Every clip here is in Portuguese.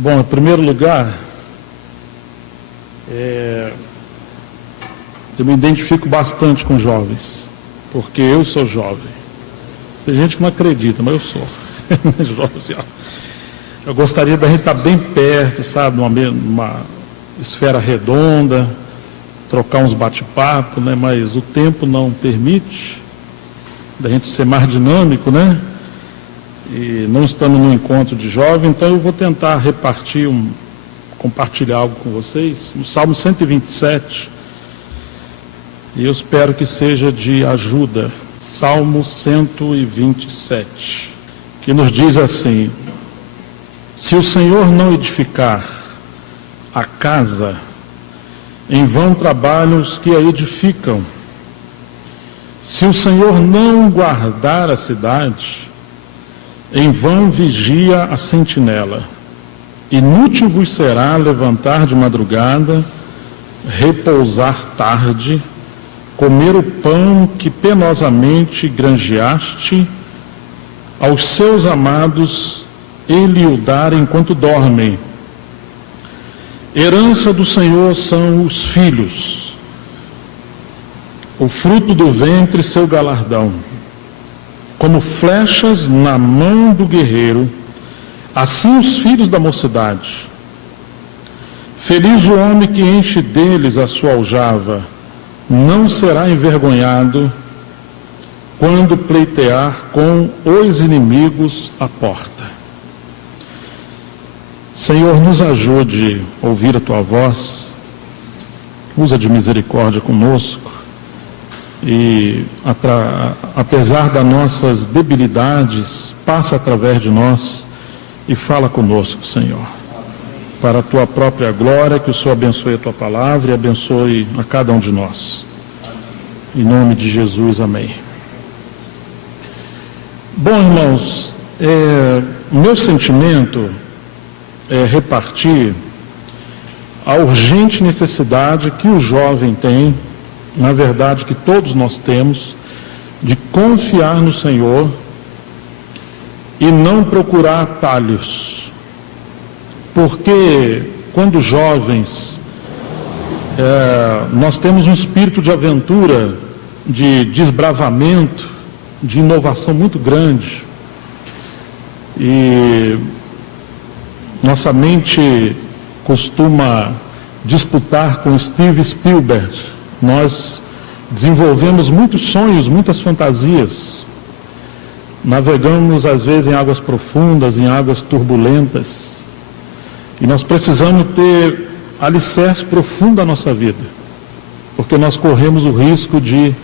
Bom, em primeiro lugar, eu me identifico bastante com jovens, porque eu sou jovem. Tem gente que não acredita, mas eu sou. Eu gostaria da gente estar bem perto, sabe, numa esfera redonda, trocar uns bate-papo, né? Mas o tempo não permite da gente ser mais dinâmico, né? E não estamos num encontro de jovem, então eu vou tentar compartilhar algo com vocês, no Salmo 127, e eu espero que seja de ajuda. Salmo 127, que nos diz assim: se o Senhor não edificar a casa, em vão trabalham os que a edificam. Se o Senhor não guardar a cidade, em vão vigia a sentinela. Inútil vos será levantar de madrugada, repousar tarde, comer o pão que penosamente granjeaste, aos seus amados ele o dar enquanto dormem. Herança do Senhor são os filhos, o fruto do ventre seu galardão. Como flechas na mão do guerreiro, assim os filhos da mocidade. Feliz o homem que enche deles a sua aljava, não será envergonhado quando pleitear com os inimigos à porta. Senhor, nos ajude a ouvir a Tua voz, usa de misericórdia conosco, e apesar das nossas debilidades, passa através de nós e fala conosco, Senhor, para a Tua própria glória. Que o Senhor abençoe a Tua palavra e abençoe a cada um de nós, em nome de Jesus, amém. Bom, irmãos, meu sentimento é repartir a urgente necessidade que o jovem tem, na verdade que todos nós temos, de confiar no Senhor e não procurar atalhos. Porque quando jovens, nós temos um espírito de aventura, de desbravamento, de inovação muito grande, e nossa mente costuma disputar com Steven Spielberg. Nós desenvolvemos muitos sonhos, muitas fantasias, navegamos às vezes em águas profundas, em águas turbulentas, e nós precisamos ter alicerce profundo na nossa vida, porque nós corremos o risco de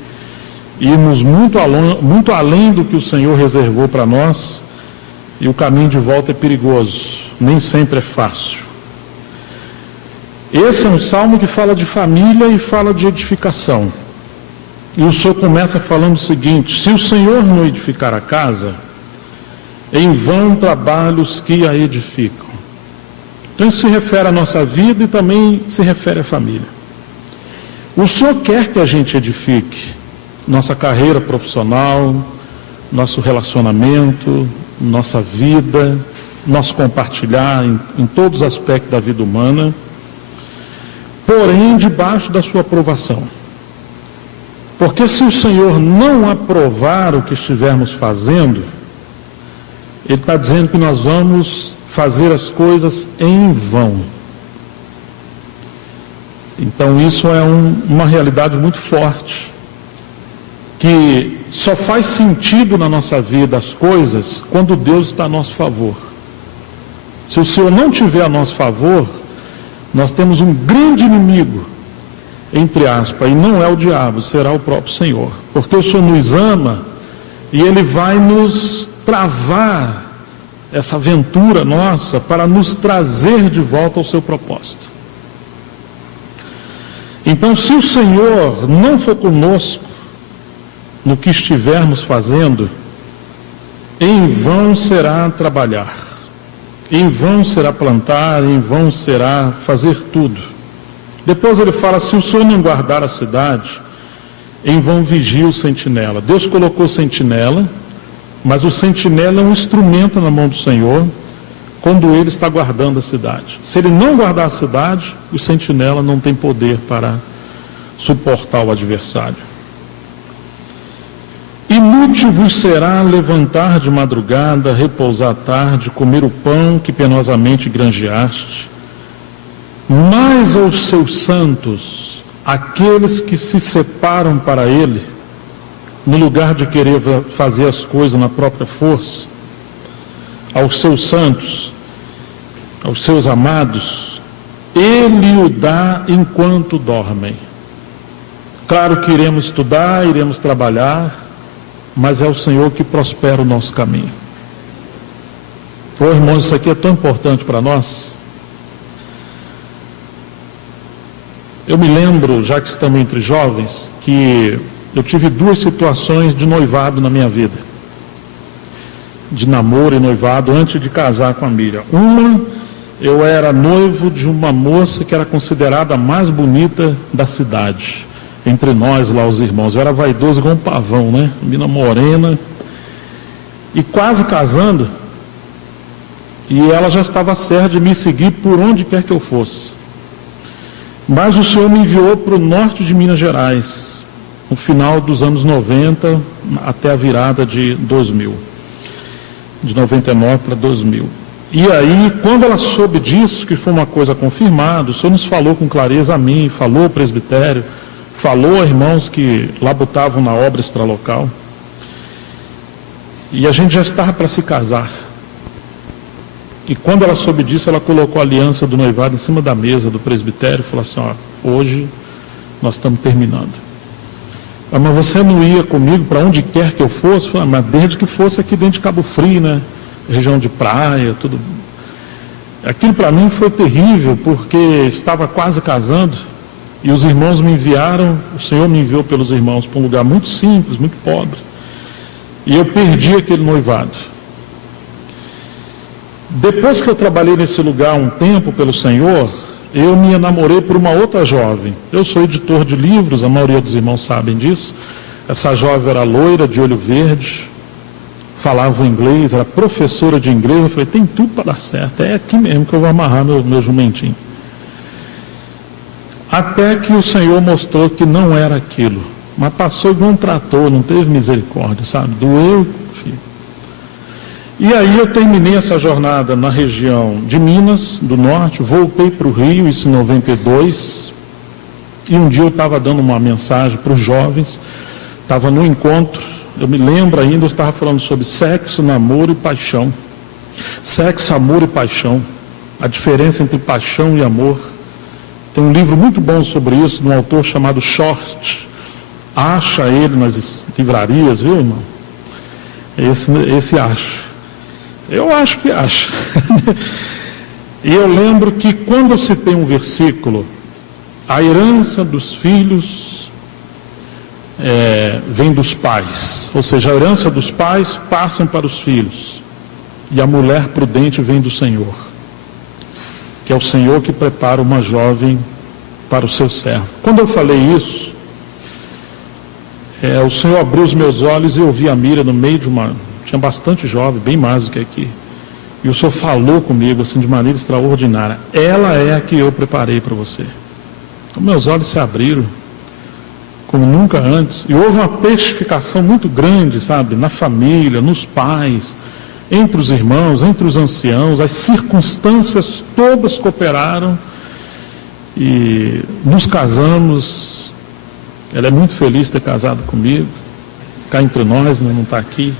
irmos muito além do que o Senhor reservou para nós, e o caminho de volta é perigoso, nem sempre é fácil. Esse é um salmo que fala de família e fala de edificação. E o Senhor começa falando o seguinte: se o Senhor não edificar a casa, em vão trabalham os que a edificam. Então isso se refere à nossa vida e também se refere à família. O Senhor quer que a gente edifique nossa carreira profissional, nosso relacionamento, nossa vida, nosso compartilhar em todos os aspectos da vida humana, porém debaixo da sua aprovação. Porque se o Senhor não aprovar o que estivermos fazendo, Ele está dizendo que nós vamos fazer as coisas em vão. Então isso é uma realidade muito forte, que só faz sentido na nossa vida as coisas quando Deus está a nosso favor. Se o Senhor não tiver a nosso favor, nós temos um grande inimigo, entre aspas, e não é o diabo, será o próprio Senhor. Porque o Senhor nos ama e Ele vai nos travar essa aventura nossa para nos trazer de volta ao seu propósito. Então, se o Senhor não for conosco no que estivermos fazendo, em vão será trabalhar, em vão será plantar, em vão será fazer tudo. Depois ele fala: se o Senhor não guardar a cidade, em vão vigia o sentinela. Deus colocou sentinela, mas o sentinela é um instrumento na mão do Senhor, quando ele está guardando a cidade. Se ele não guardar a cidade, o sentinela não tem poder para suportar o adversário. Inútil vos será levantar de madrugada, repousar à tarde, comer o pão que penosamente granjeaste. Mas aos seus santos, aqueles que se separam para ele, no lugar de querer fazer as coisas na própria força, aos seus santos, aos seus amados, ele o dá enquanto dormem. Claro que iremos estudar, iremos trabalhar, mas é o Senhor que prospera o nosso caminho. Irmãos, isso aqui é tão importante para nós. Eu me lembro, já que estamos entre jovens, que eu tive 2 situações de noivado na minha vida. De namoro e noivado antes de casar com a Miriam. Uma, eu era noivo de uma moça que era considerada a mais bonita da cidade. Entre nós lá, os irmãos. Eu era vaidoso igual um pavão, né? Menina morena. E quase casando. E ela já estava certa de me seguir por onde quer que eu fosse. Mas o Senhor me enviou para o norte de Minas Gerais, no final dos anos 90, até a virada de 2000. De 99 para 2000. E aí, quando ela soube disso, que foi uma coisa confirmada, o Senhor nos falou com clareza a mim, falou ao presbitério, falou a irmãos que labutavam na obra extralocal. E a gente já estava para se casar. E quando ela soube disso, ela colocou a aliança do noivado em cima da mesa do presbitério e falou assim: ó, hoje nós estamos terminando. Mas você não ia comigo para onde quer que eu fosse? Falei, mas desde que fosse aqui dentro de Cabo Frio, né? Região de praia, tudo. Aquilo para mim foi terrível, porque estava quase casando e os irmãos me enviaram, o Senhor me enviou pelos irmãos para um lugar muito simples, muito pobre. E eu perdi aquele noivado. Depois que eu trabalhei nesse lugar um tempo pelo Senhor, eu me namorei por uma outra jovem. Eu sou editor de livros, a maioria dos irmãos sabem disso. Essa jovem era loira, de olho verde, falava inglês, era professora de inglês. Eu falei, tem tudo para dar certo, é aqui mesmo que eu vou amarrar meu jumentinho. Até que o Senhor mostrou que não era aquilo. Mas passou igual um trator, não teve misericórdia, sabe? Doeu, filho. E aí eu terminei essa jornada na região de Minas, do Norte, voltei para o Rio, isso em 92, e um dia eu estava dando uma mensagem para os jovens, estava no encontro, eu me lembro ainda, eu estava falando sobre sexo, namoro e paixão. Sexo, amor e paixão, a diferença entre paixão e amor. Tem um livro muito bom sobre isso, de um autor chamado Short, acha ele nas livrarias, viu, irmão? Esse acha. Eu acho que acha. E eu lembro que quando eu citei um versículo, a herança dos filhos vem dos pais, ou seja, a herança dos pais passam para os filhos, e a mulher prudente vem do Senhor, que é o Senhor que prepara uma jovem para o seu servo. Quando eu falei isso, o Senhor abriu os meus olhos e eu vi a Miriam no meio de tinha bastante jovem, bem mais do que aqui. E o Senhor falou comigo assim de maneira extraordinária. Ela é a que eu preparei para você. Então, meus olhos se abriram como nunca antes. E houve uma testificação muito grande, sabe? Na família, nos pais, entre os irmãos, entre os anciãos. As circunstâncias todas cooperaram. E nos casamos. Ela é muito feliz de ter casado comigo. Cá entre nós, né? Não está aqui.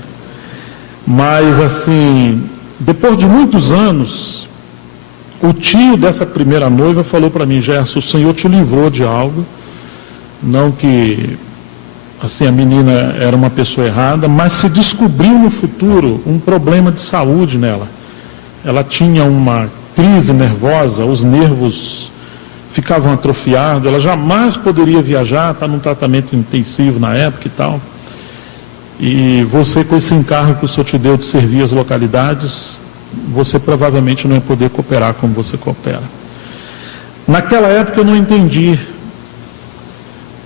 Mas, assim, depois de muitos anos, o tio dessa primeira noiva falou para mim, Gerson, o Senhor te livrou de algo, não que, assim, a menina era uma pessoa errada, mas se descobriu no futuro um problema de saúde nela. Ela tinha uma crise nervosa, os nervos ficavam atrofiados, ela jamais poderia viajar, está num tratamento intensivo na época e tal. E você, com esse encargo que o Senhor te deu de servir as localidades, você provavelmente não ia poder cooperar como você coopera. Naquela época eu não entendi,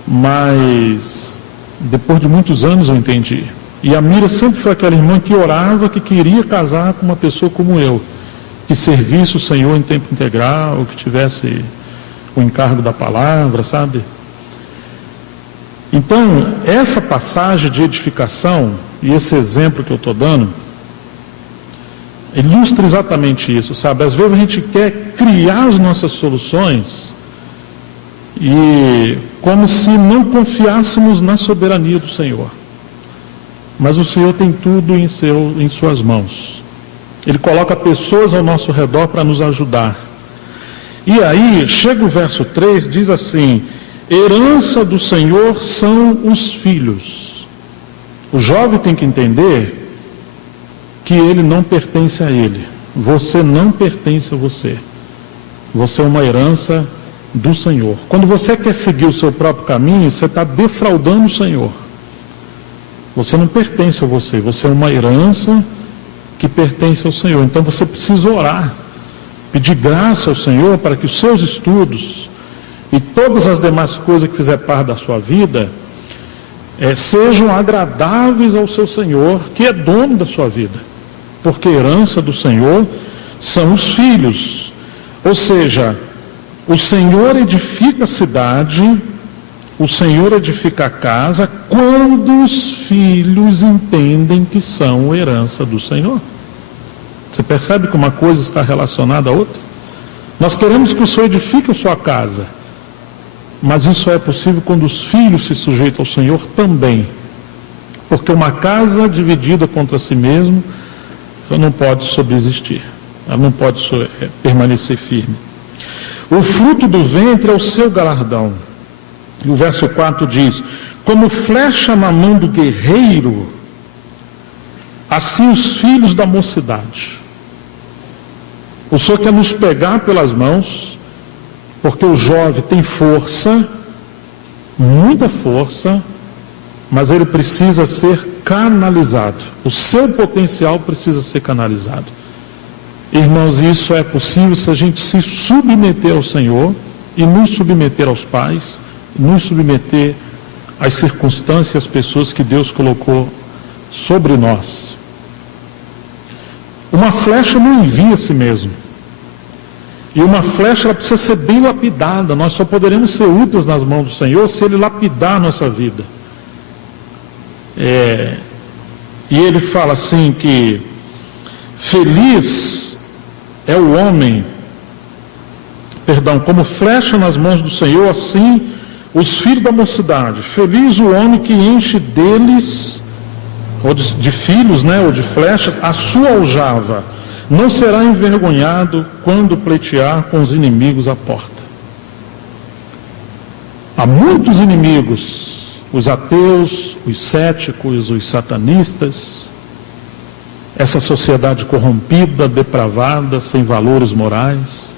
mas depois de muitos anos eu entendi. E a Miriam sempre foi aquela irmã que orava, que queria casar com uma pessoa como eu, que servisse o Senhor em tempo integral, que tivesse o encargo da palavra, sabe? Então, essa passagem de edificação, e esse exemplo que eu estou dando, ilustra exatamente isso, sabe? Às vezes a gente quer criar as nossas soluções e como se não confiássemos na soberania do Senhor. Mas o Senhor tem tudo em suas mãos. Ele coloca pessoas ao nosso redor para nos ajudar. E aí, chega o verso 3, diz assim: herança do Senhor são os filhos. O jovem tem que entender que ele não pertence a ele. Você não pertence a você. Você é uma herança do Senhor. Quando você quer seguir o seu próprio caminho, você está defraudando o Senhor. Você não pertence a você. Você é uma herança que pertence ao Senhor. Então você precisa orar, pedir graça ao Senhor para que os seus estudos e todas as demais coisas que fizer parte da sua vida sejam agradáveis ao seu Senhor, que é dono da sua vida. Porque a herança do Senhor são os filhos. Ou seja, o Senhor edifica a cidade, o Senhor edifica a casa, quando os filhos entendem que são herança do Senhor. Você percebe que uma coisa está relacionada à outra? Nós queremos que o Senhor edifique a sua casa, mas isso só é possível quando os filhos se sujeitam ao Senhor também. Porque uma casa dividida contra si mesmo, ela não pode subsistir, ela não pode permanecer firme. O fruto do ventre é o seu galardão. E o verso 4 diz: como flecha na mão do guerreiro, assim os filhos da mocidade. O Senhor quer nos pegar pelas mãos, porque o jovem tem força, muita força, mas ele precisa ser canalizado. O seu potencial precisa ser canalizado. Irmãos, isso é possível se a gente se submeter ao Senhor e nos submeter aos pais, nos submeter às circunstâncias e às pessoas que Deus colocou sobre nós. Uma flecha não envia a si mesmo. E uma flecha ela precisa ser bem lapidada. Nós só poderemos ser úteis nas mãos do Senhor se Ele lapidar a nossa vida. E ele fala assim que feliz é o homem, como flecha nas mãos do Senhor, assim os filhos da mocidade. Feliz o homem que enche deles, ou de filhos, ou de flechas, a sua aljava. Não será envergonhado quando pleitear com os inimigos à porta. Há muitos inimigos, os ateus, os céticos, os satanistas, essa sociedade corrompida, depravada, sem valores morais.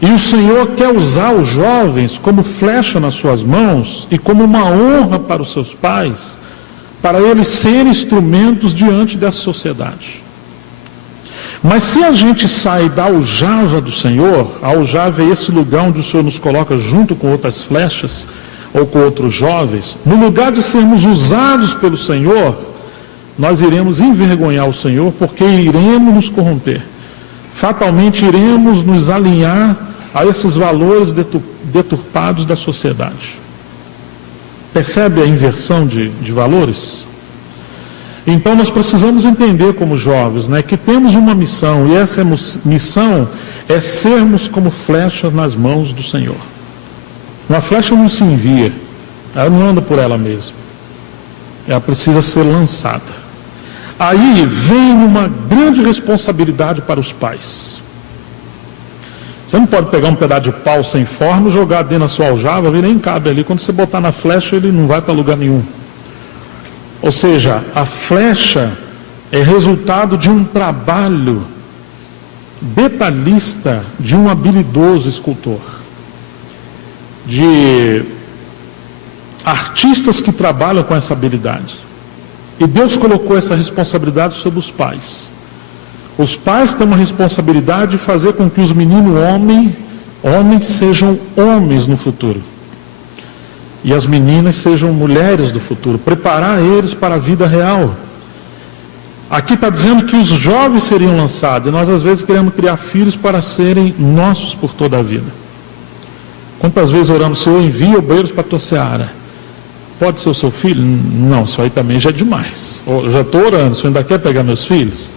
E o Senhor quer usar os jovens como flecha nas suas mãos e como uma honra para os seus pais, para eles serem instrumentos diante dessa sociedade. Mas se a gente sai da aljava do Senhor, a aljava é esse lugar onde o Senhor nos coloca junto com outras flechas, ou com outros jovens, no lugar de sermos usados pelo Senhor, nós iremos envergonhar o Senhor, porque iremos nos corromper. Fatalmente iremos nos alinhar a esses valores deturpados da sociedade. Percebe a inversão de valores? Então nós precisamos entender como jovens, que temos uma missão, e essa missão é sermos como flechas nas mãos do Senhor. Uma flecha não se envia, ela não anda por ela mesma, ela precisa ser lançada. Aí vem uma grande responsabilidade para os pais. Você não pode pegar um pedaço de pau sem forma e jogar dentro da sua aljava, ele nem cabe ali. Quando você botar na flecha, ele não vai para lugar nenhum. Ou seja, a flecha é resultado de um trabalho detalhista de um habilidoso escultor, de artistas que trabalham com essa habilidade. E Deus colocou essa responsabilidade sobre os pais. Os pais têm uma responsabilidade de fazer com que os meninos homens sejam homens no futuro. E as meninas sejam mulheres do futuro, preparar eles para a vida real. Aqui está dizendo que os jovens seriam lançados, e nós às vezes queremos criar filhos para serem nossos por toda a vida. Quantas vezes oramos, Senhor, envia obreiros para a tua seara? Pode ser o seu filho? Não, isso aí também já é demais. Eu já estou orando, o Senhor ainda quer pegar meus filhos?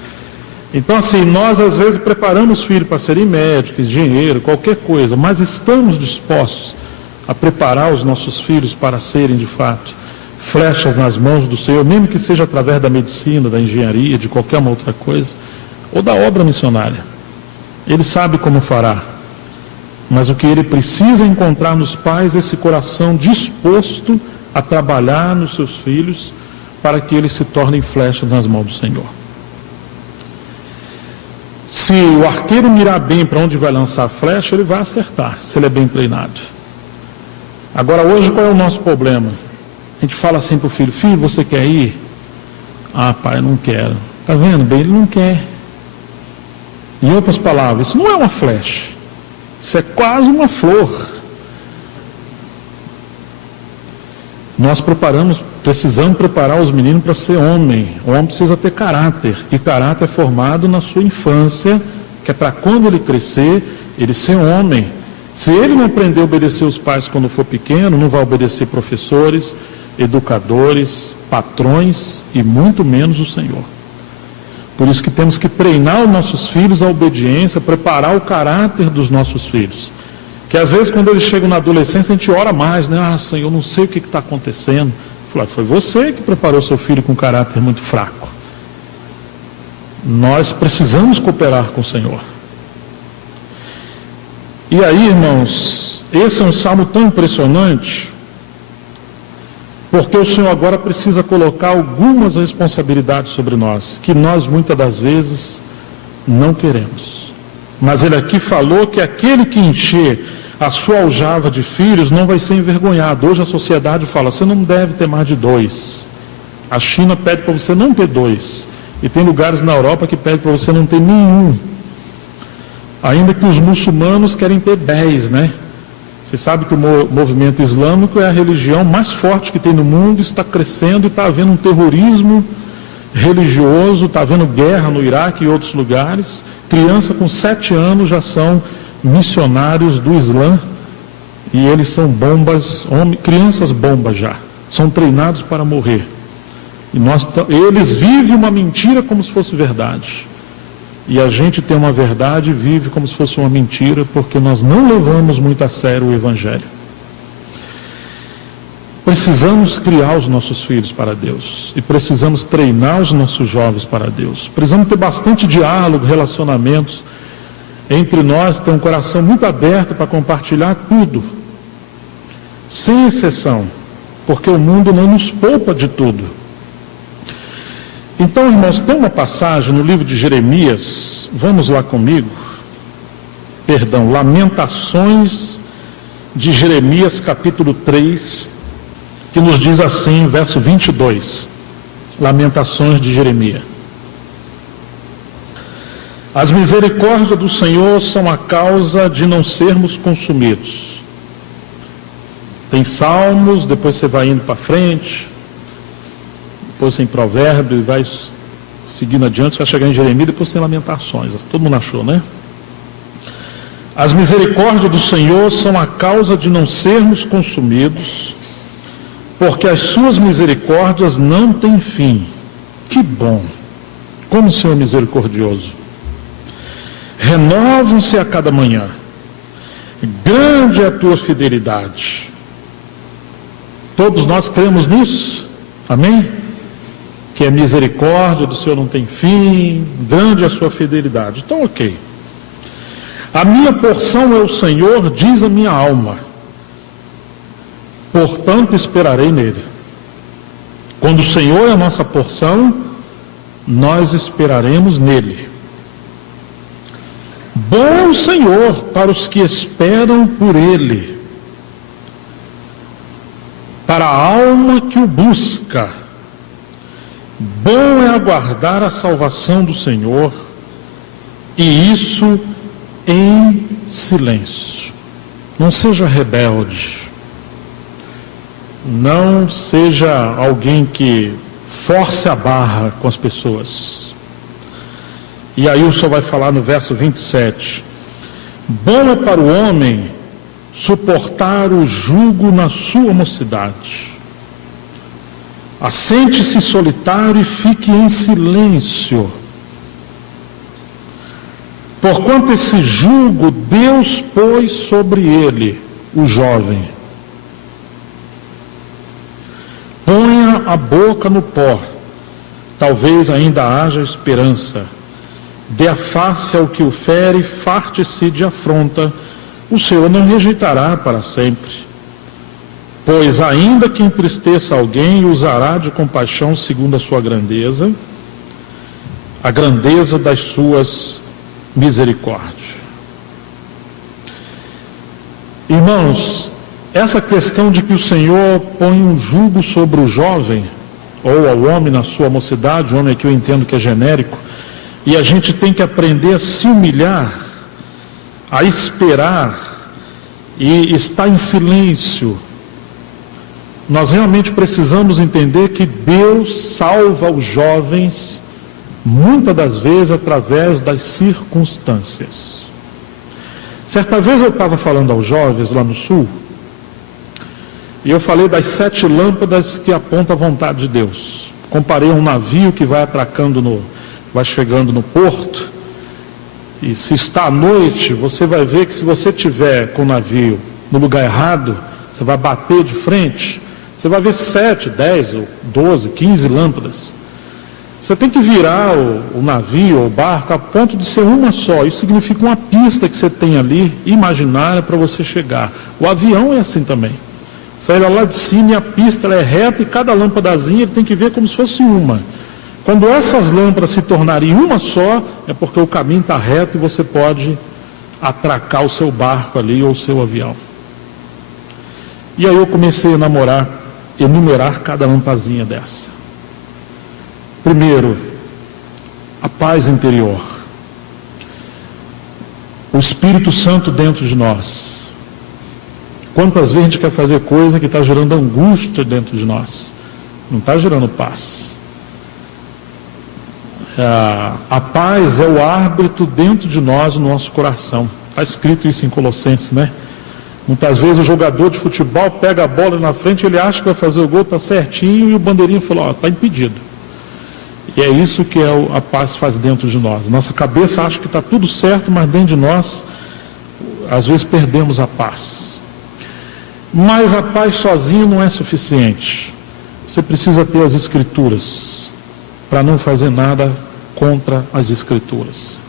Então assim, nós às vezes preparamos filhos para serem médicos, engenheiro, qualquer coisa, mas estamos dispostos a preparar os nossos filhos para serem de fato flechas nas mãos do Senhor, mesmo que seja através da medicina, da engenharia, de qualquer uma outra coisa, ou da obra missionária. Ele sabe como fará, mas o que ele precisa encontrar nos pais é esse coração disposto a trabalhar nos seus filhos para que eles se tornem flechas nas mãos do Senhor. Se o arqueiro mirar bem para onde vai lançar a flecha, ele vai acertar, se ele é bem treinado. Agora, hoje, qual é o nosso problema? A gente fala assim para o filho, filho, você quer ir? Ah, pai, eu não quero. Está vendo bem? Ele não quer. Em outras palavras, isso não é uma flecha. Isso é quase uma flor. Nós precisamos preparar os meninos para ser homem. O homem precisa ter caráter. E caráter é formado na sua infância, que é para quando ele crescer, ele ser homem. Se ele não aprender a obedecer os pais quando for pequeno, não vai obedecer professores, educadores, patrões e muito menos o Senhor. Por isso que temos que treinar os nossos filhos à obediência, preparar o caráter dos nossos filhos. Que às vezes quando eles chegam na adolescência a gente ora mais, né? Ah, Senhor, eu não sei o que está acontecendo. Foi você que preparou seu filho com caráter muito fraco. Nós precisamos cooperar com o Senhor. E aí, irmãos, esse é um salmo tão impressionante, porque o Senhor agora precisa colocar algumas responsabilidades sobre nós, que nós muitas das vezes não queremos. Mas ele aqui falou que aquele que encher a sua aljava de filhos não vai ser envergonhado. Hoje a sociedade fala, você não deve ter mais de 2. A China pede para você não ter 2. E tem lugares na Europa que pedem para você não ter nenhum. Ainda que os muçulmanos querem ter 10, né? Você sabe que o movimento islâmico é a religião mais forte que tem no mundo, está crescendo e está havendo um terrorismo religioso, está havendo guerra no Iraque e outros lugares. Criança com 7 anos já são missionários do Islã e eles são bombas, crianças bombas já, são treinados para morrer. E eles vivem uma mentira como se fosse verdade. E a gente tem uma verdade e vive como se fosse uma mentira, porque nós não levamos muito a sério o Evangelho. Precisamos criar os nossos filhos para Deus. E precisamos treinar os nossos jovens para Deus. Precisamos ter bastante diálogo, relacionamentos entre nós, ter um coração muito aberto para compartilhar tudo. Sem exceção. Porque o mundo não nos poupa de tudo. Então, irmãos, tem uma passagem no livro de Jeremias, vamos lá comigo, Lamentações de Jeremias, capítulo 3, que nos diz assim, verso 22, Lamentações de Jeremias. As misericórdias do Senhor são a causa de não sermos consumidos. Tem Salmos, depois você vai indo para frente, depois tem Provérbios, e vai seguindo adiante, você vai chegar em Jeremias, depois tem Lamentações. Todo mundo achou, né? As misericórdias do Senhor são a causa de não sermos consumidos, porque as suas misericórdias não têm fim. Que bom! Como o Senhor é misericordioso. Renovam-se a cada manhã. Grande é a tua fidelidade. Todos nós cremos nisso? Amém? Que a misericórdia do Senhor não tem fim, grande é a sua fidelidade. Então, ok. A minha porção é o Senhor, diz a minha alma. Portanto, esperarei nele. Quando o Senhor é a nossa porção, nós esperaremos nele. Bom é o Senhor para os que esperam por ele, para a alma que o busca. Bom é aguardar a salvação do Senhor, e isso em silêncio. Não seja rebelde, não seja alguém que force a barra com as pessoas. E aí o Senhor vai falar no verso 27. Bom é para o homem suportar o jugo na sua mocidade. Assente-se solitário e fique em silêncio. Porquanto esse jugo Deus pôs sobre ele, o jovem. Ponha a boca no pó, talvez ainda haja esperança. Dê a face ao que o fere, farte-se de afronta, o Senhor não rejeitará para sempre. Pois ainda que entristeça alguém, usará de compaixão segundo a sua grandeza, a grandeza das suas misericórdias. Irmãos, essa questão de que o Senhor põe um jugo sobre o jovem, ou ao homem na sua mocidade, o homem aqui eu entendo que é genérico, e a gente tem que aprender a se humilhar, a esperar e estar em silêncio. Nós realmente precisamos entender que Deus salva os jovens, muitas das vezes através das circunstâncias. Certa vez eu estava falando aos jovens lá no sul, e eu falei das 7 lâmpadas que apontam a vontade de Deus. Comparei um navio que vai atracando vai chegando no porto, e se está à noite, você vai ver que se você estiver com o navio no lugar errado, você vai bater de frente, você vai ver 7, 10, 12, 15 lâmpadas. Você tem que virar o navio ou o barco a ponto de ser uma só. Isso significa uma pista que você tem ali, imaginária, para você chegar. O avião é assim também. Você olha lá de cima e a pista ela é reta e cada lâmpadazinha ele tem que ver como se fosse uma. Quando essas lâmpadas se tornarem uma só, é porque o caminho está reto e você pode atracar o seu barco ali ou o seu avião. E aí eu comecei a enumerar cada lampazinha dessa. Primeiro, a paz interior. O Espírito Santo dentro de nós. Quantas vezes a gente quer fazer coisa que está gerando angústia dentro de nós? Não está gerando paz. A paz é o árbitro dentro de nós, no nosso coração. Está escrito isso em Colossenses, né? Muitas vezes o jogador de futebol pega a bola na frente, ele acha que vai fazer o gol, está certinho, e o bandeirinho falou, está impedido. E é isso que a paz faz dentro de nós. Nossa cabeça acha que está tudo certo, mas dentro de nós, às vezes perdemos a paz. Mas a paz sozinho não é suficiente. Você precisa ter as Escrituras, para não fazer nada contra as Escrituras.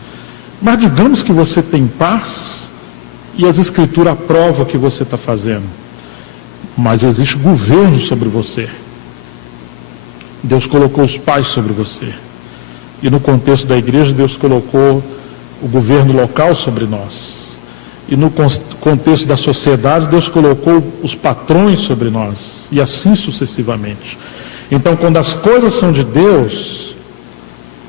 Mas digamos que você tem paz, e as Escrituras aprovam o que você está fazendo. Mas existe governo sobre você. Deus colocou os pais sobre você. E no contexto da igreja, Deus colocou o governo local sobre nós. E no contexto da sociedade, Deus colocou os patrões sobre nós. E assim sucessivamente. Então, quando as coisas são de Deus,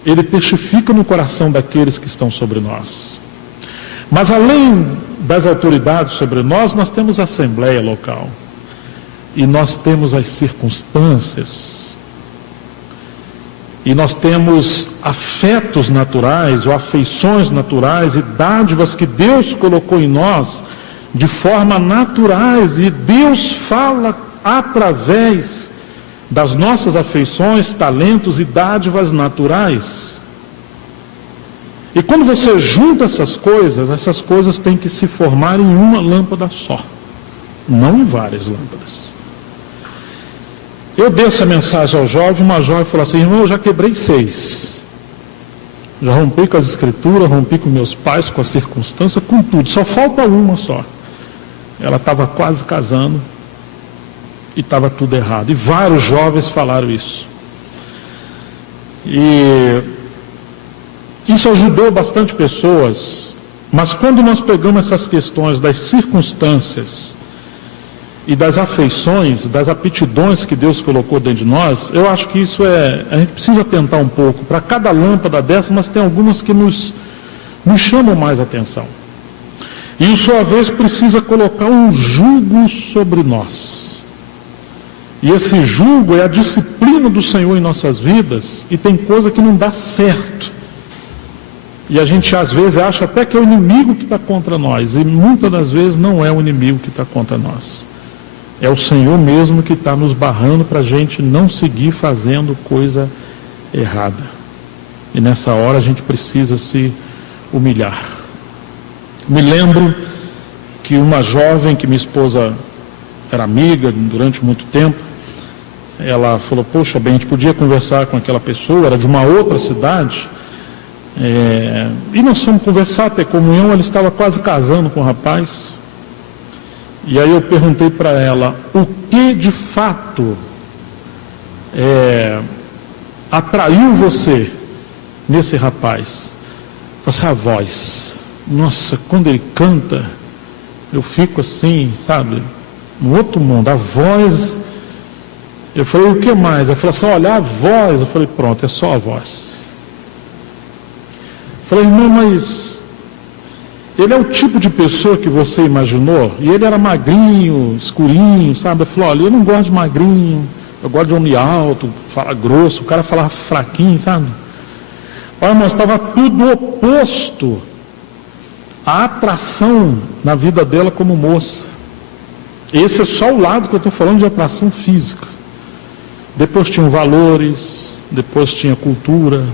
Ele testifica no coração daqueles que estão sobre nós. Mas além das autoridades sobre nós, nós temos a assembleia local. E nós temos as circunstâncias. E nós temos afetos naturais, ou afeições naturais e dádivas que Deus colocou em nós de forma naturais. E Deus fala através das nossas afeições, talentos e dádivas naturais. E quando você junta essas coisas têm que se formar em uma lâmpada só, não em várias lâmpadas. Eu dei essa mensagem ao jovem, uma jovem falou assim, irmão, eu já quebrei 6. Já rompi com as Escrituras, rompi com meus pais, com a circunstância, com tudo, só falta uma só. Ela estava quase casando e estava tudo errado. E vários jovens falaram isso. E isso ajudou bastante pessoas, mas quando nós pegamos essas questões das circunstâncias e das afeições, das aptidões que Deus colocou dentro de nós, eu acho que isso a gente precisa atentar um pouco para cada lâmpada dessa, mas tem algumas que nos chamam mais atenção. E, por sua vez, precisa colocar um jugo sobre nós. E esse jugo é a disciplina do Senhor em nossas vidas, e tem coisa que não dá certo. E a gente às vezes acha até que é o inimigo que está contra nós, e muitas das vezes não é o inimigo que está contra nós. É o Senhor mesmo que está nos barrando para a gente não seguir fazendo coisa errada. E nessa hora a gente precisa se humilhar. Me lembro que uma jovem que minha esposa era amiga durante muito tempo, ela falou, poxa bem, a gente podia conversar com aquela pessoa, era de uma outra cidade, e nós fomos conversar, ter comunhão. Ela estava quase casando com o rapaz, e aí eu perguntei para ela, o que de fato atraiu você nesse rapaz? Eu falei assim, a voz. Nossa, quando ele canta, eu fico assim, sabe, no outro mundo, a voz. Eu falei, o que mais? Ela falou assim, olha, a voz. Eu falei, pronto, é só a voz. Eu falei, irmão, mas ele é o tipo de pessoa que você imaginou? E ele era magrinho, escurinho, sabe? Eu falei, olha, eu não gosto de magrinho, eu gosto de homem alto, fala grosso. O cara falava fraquinho, sabe? Olha, mas estava tudo oposto à atração na vida dela como moça. Esse é só o lado que eu estou falando de atração física. Depois tinham valores, depois tinha cultura,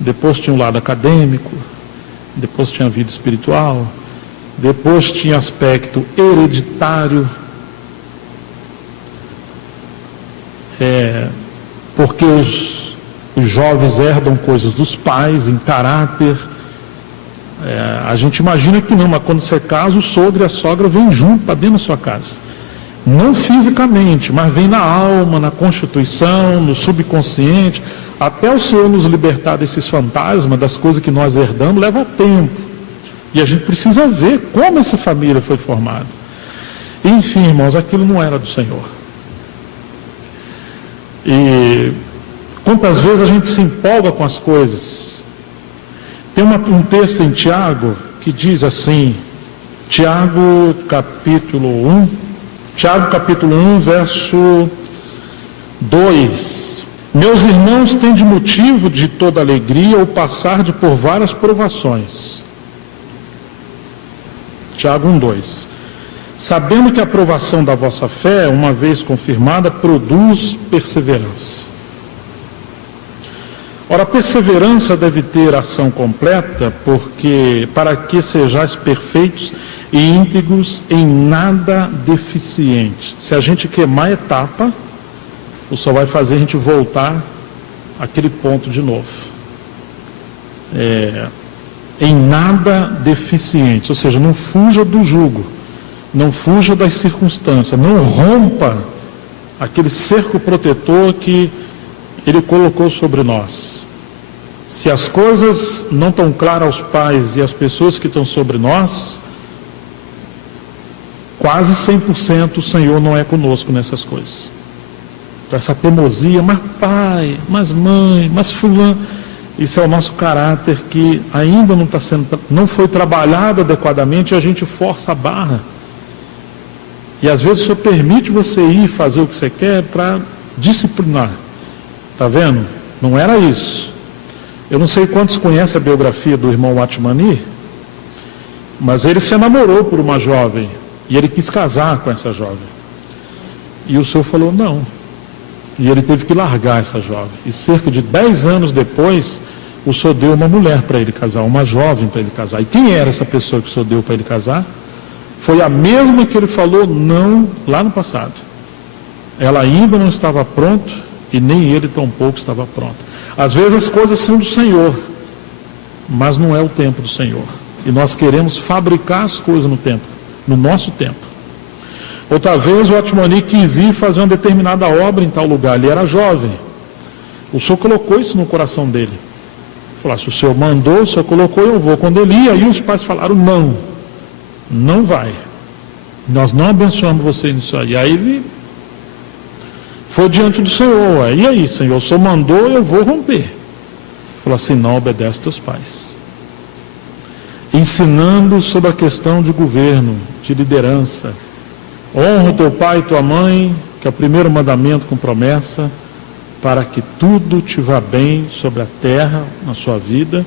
depois tinha o lado acadêmico, depois tinha a vida espiritual, depois tinha aspecto hereditário, porque os jovens herdam coisas dos pais em caráter. A gente imagina que não, mas quando você casa, o sogro e a sogra vêm junto para dentro da sua casa. Não fisicamente, mas vem na alma, na constituição, no subconsciente. Até o Senhor nos libertar desses fantasmas, das coisas que nós herdamos, leva tempo. E a gente precisa ver como essa família foi formada. Enfim, irmãos, aquilo não era do Senhor. E quantas vezes a gente se empolga com as coisas. Tem um texto em Tiago que diz assim, Tiago capítulo 1, verso 2. Meus irmãos, têm de motivo de toda alegria o passar por várias provações. Tiago 1:2. Sabendo que a provação da vossa fé, uma vez confirmada, produz perseverança. Ora, a perseverança deve ter ação completa, porque para que sejais perfeitos e íntegros, em nada deficientes. Se a gente queimar a etapa, o só vai fazer a gente voltar àquele ponto de novo. Em nada deficientes, ou seja, não fuja do jugo, não fuja das circunstâncias, não rompa aquele cerco protetor que Ele colocou sobre nós. Se as coisas não estão claras aos pais e às pessoas que estão sobre nós, quase 100% o Senhor não é conosco nessas coisas. Então, essa teimosia, mas pai, mas mãe, mas fulano, isso é o nosso caráter que ainda não foi trabalhado adequadamente, e a gente força a barra. E às vezes o Senhor permite você ir fazer o que você quer para disciplinar. Está vendo? Não era isso. Eu não sei quantos conhecem a biografia do irmão Watmani, mas ele se namorou por uma jovem, e ele quis casar com essa jovem. E o Senhor falou não. E ele teve que largar essa jovem. E cerca de 10 anos depois, o Senhor deu uma mulher para ele casar, uma jovem para ele casar. E quem era essa pessoa que o Senhor deu para ele casar? Foi a mesma que ele falou não lá no passado. Ela ainda não estava pronta, e nem ele tampouco estava pronto. Às vezes as coisas são do Senhor, mas não é o tempo do Senhor. E nós queremos fabricar as coisas no tempo, no nosso tempo. Outra vez o Watmani quis ir fazer uma determinada obra em tal lugar. Ele era jovem. O Senhor colocou isso no coração dele. Falou, se o Senhor mandou, o Senhor colocou, eu vou. Quando ele ia, aí os pais falaram, não vai. Nós não abençoamos você nisso aí. Aí ele foi diante do Senhor. E aí, Senhor, o Senhor mandou, eu vou romper. Falou assim, não, obedece teus pais. Ensinando sobre a questão de governo, de liderança. Honra o teu pai e tua mãe, que é o primeiro mandamento com promessa, para que tudo te vá bem sobre a terra, na sua vida,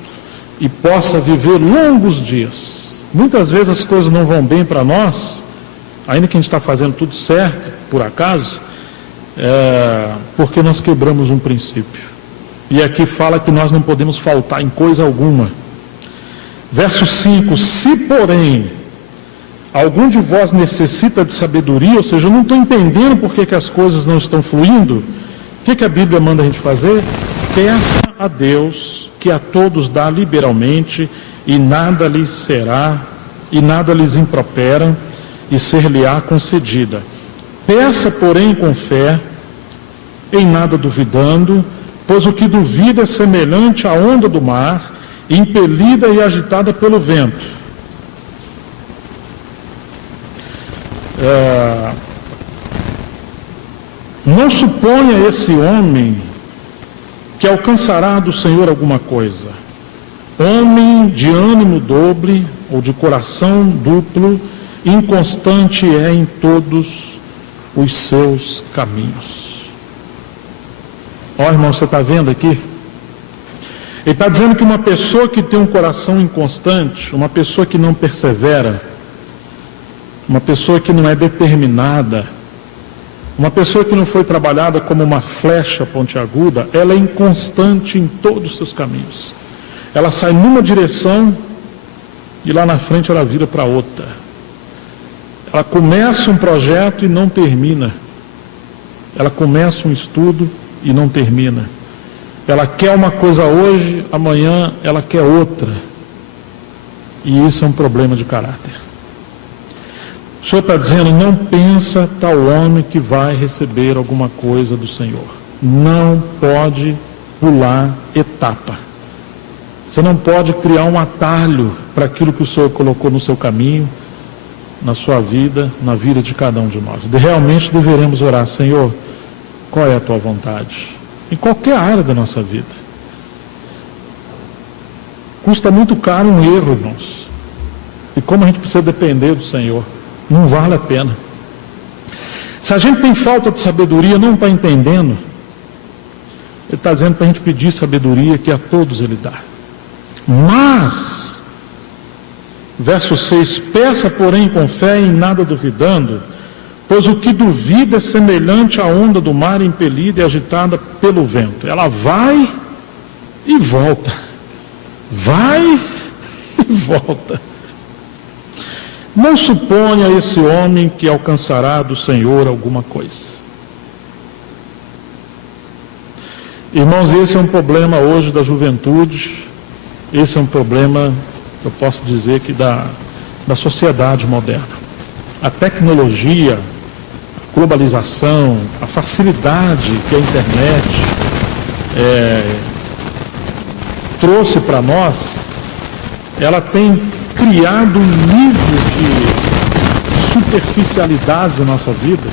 e possa viver longos dias. Muitas vezes as coisas não vão bem para nós, ainda que a gente está fazendo tudo certo, por acaso, porque nós quebramos um princípio. E aqui fala que nós não podemos faltar em coisa alguma. Verso 5, se porém algum de vós necessita de sabedoria, ou seja, eu não estou entendendo por que as coisas não estão fluindo, o que a Bíblia manda a gente fazer? Peça a Deus, que a todos dá liberalmente, e nada lhes será, e nada lhes impropera, e ser-lhe-á concedida. Peça, porém, com fé, em nada duvidando, pois o que duvida é semelhante à onda do mar, impelida e agitada pelo vento. Não suponha esse homem que alcançará do Senhor alguma coisa. Homem de ânimo dobre, ou de coração duplo, inconstante é em todos os seus caminhos. Ó, irmão, você está vendo aqui? Ele está dizendo que uma pessoa que tem um coração inconstante, uma pessoa que não persevera, uma pessoa que não é determinada, uma pessoa que não foi trabalhada como uma flecha pontiaguda, ela é inconstante em todos os seus caminhos. Ela sai numa direção e lá na frente ela vira para outra. Ela começa um projeto e não termina. Ela começa um estudo e não termina. Ela quer uma coisa hoje, amanhã ela quer outra. E isso é um problema de caráter. O Senhor está dizendo, não pensa tal homem que vai receber alguma coisa do Senhor. Não pode pular etapa. Você não pode criar um atalho para aquilo que o Senhor colocou no seu caminho, na sua vida, na vida de cada um de nós. Realmente deveremos orar, Senhor, qual é a tua vontade? Em qualquer área da nossa vida. Custa muito caro um erro, irmãos. E como a gente precisa depender do Senhor. Não vale a pena. Se a gente tem falta de sabedoria, não está entendendo, ele está dizendo para a gente pedir sabedoria, que a todos ele dá. Mas, verso 6, peça porém com fé em nada duvidando, pois o que duvida é semelhante à onda do mar impelida e agitada pelo vento. Ela vai e volta. Vai e volta. Não suponha esse homem que alcançará do Senhor alguma coisa. Irmãos, esse é um problema hoje da juventude, esse é um problema, eu posso dizer que da sociedade moderna. A tecnologia, a globalização, a facilidade que a internet trouxe para nós, ela tem criado um nível de superficialidade na nossa vida,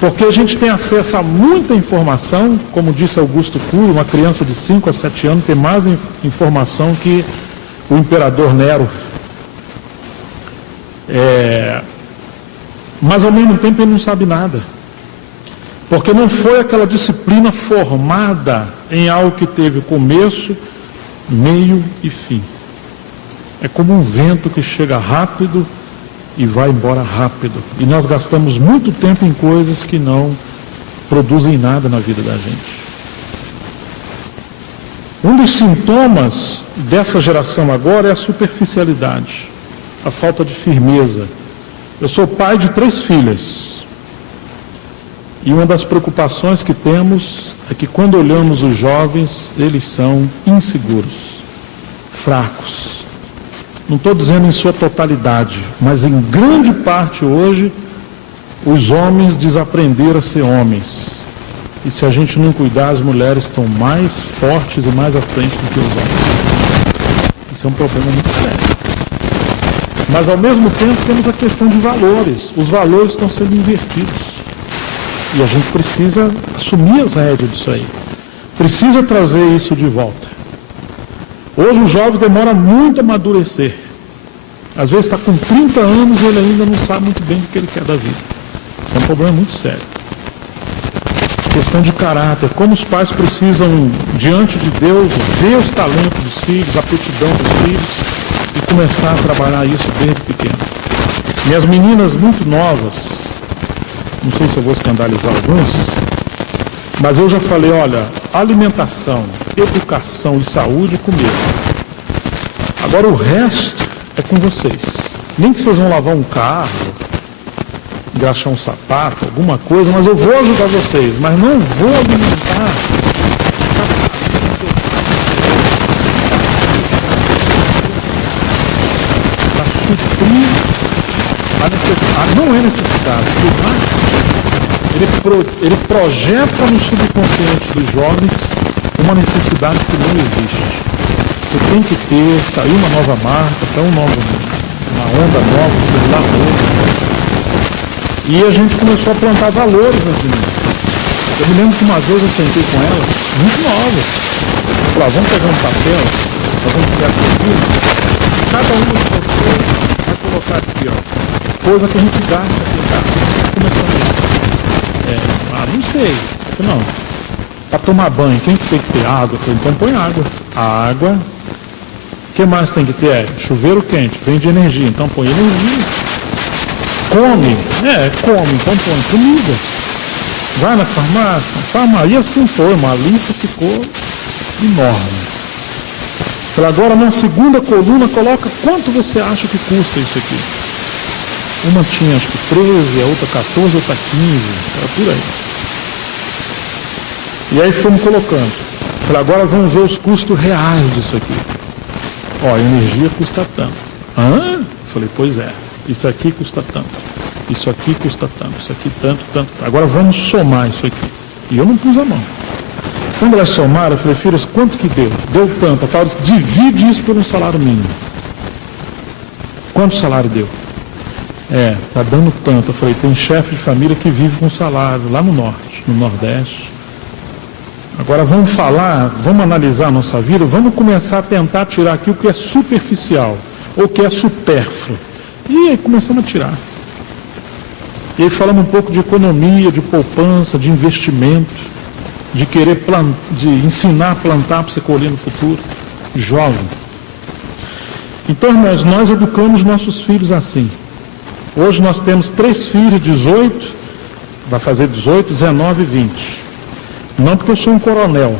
porque a gente tem acesso a muita informação, como disse Augusto Cury, uma criança de 5 a 7 anos tem mais informação que o imperador Nero. Mas ao mesmo tempo ele não sabe nada, porque não foi aquela disciplina formada em algo que teve começo, meio e fim. É como um vento que chega rápido e vai embora rápido. E nós gastamos muito tempo em coisas que não produzem nada na vida da gente. Um dos sintomas dessa geração agora é a superficialidade, a falta de firmeza. Eu sou pai de 3 filhas. E uma das preocupações que temos é que quando olhamos os jovens, eles são inseguros, fracos. Não estou dizendo em sua totalidade, mas em grande parte hoje, os homens desaprenderam a ser homens. E se a gente não cuidar, as mulheres estão mais fortes e mais à frente do que os homens. Isso é um problema muito sério. Mas ao mesmo tempo temos a questão de valores. Os valores estão sendo invertidos. E a gente precisa assumir as rédeas disso aí. Precisa trazer isso de volta. Hoje o jovem demora muito a amadurecer. Às vezes está com 30 anos e ele ainda não sabe muito bem o que ele quer da vida. Isso é um problema muito sério. questão de caráter, como os pais precisam, diante de Deus, ver os talentos dos filhos, a aptidão dos filhos e começar a trabalhar isso desde pequeno. Minhas meninas muito novas, não sei se eu vou escandalizar alguns, mas eu já falei, olha, alimentação, educação e saúde comigo. Agora o resto é com vocês. Nem que vocês vão lavar um carro, engraxar um sapato, alguma coisa, mas eu vou ajudar vocês, mas não vou alimentar. Para suprir a necessidade. Não é necessidade. Ele projeta no subconsciente dos jovens uma necessidade que não existe. Você tem que ter, saiu uma nova marca, saiu uma onda nova, um celular novo. E a gente começou a plantar valores nas meninas. Eu me lembro que uma vez eu sentei com elas, muito novas. Eu falei, vamos pegar um papel, nós vamos criar aqui. Cada uma de vocês vai colocar aqui, ó, coisa que a gente gasta aqui em casa. Começando isso. Não sei. Eu falei, não. Para tomar banho, quem que tem que ter água? Eu falei, então põe água. A água. O que mais tem que ter? Chuveiro quente, vem de energia, então põe energia. Come, então põe comida. Vai na farmácia, e assim foi, uma lista ficou enorme. Falei, agora na segunda coluna, coloca quanto você acha que custa isso aqui. Uma tinha acho que 13, a outra 14, a outra 15, era por aí. E aí fomos colocando. Falei, agora vamos ver os custos reais disso aqui. Ó, a energia custa tanto. Hã? Falei, pois é, isso aqui custa tanto. Isso aqui custa tanto, isso aqui tanto. Agora vamos somar isso aqui. E eu não pus a mão. Quando elas somaram, eu falei, filhas, quanto que deu? Deu tanto. Eu falei, divide isso por um salário mínimo. Quanto salário deu? Tá dando tanto. Eu falei, tem chefe de família que vive com salário lá no norte, no nordeste. Agora vamos falar, vamos analisar a nossa vida, vamos começar a tentar tirar aqui o que é superficial, ou o que é supérfluo. E aí começamos a tirar. E aí falamos um pouco de economia, de poupança, de investimento, de querer de ensinar a plantar para você colher no futuro. Jovem. Então, irmãos, nós educamos nossos filhos assim. Hoje nós temos 3 filhos, 18, vai fazer 18, 19 e 20. Não porque eu sou um coronel,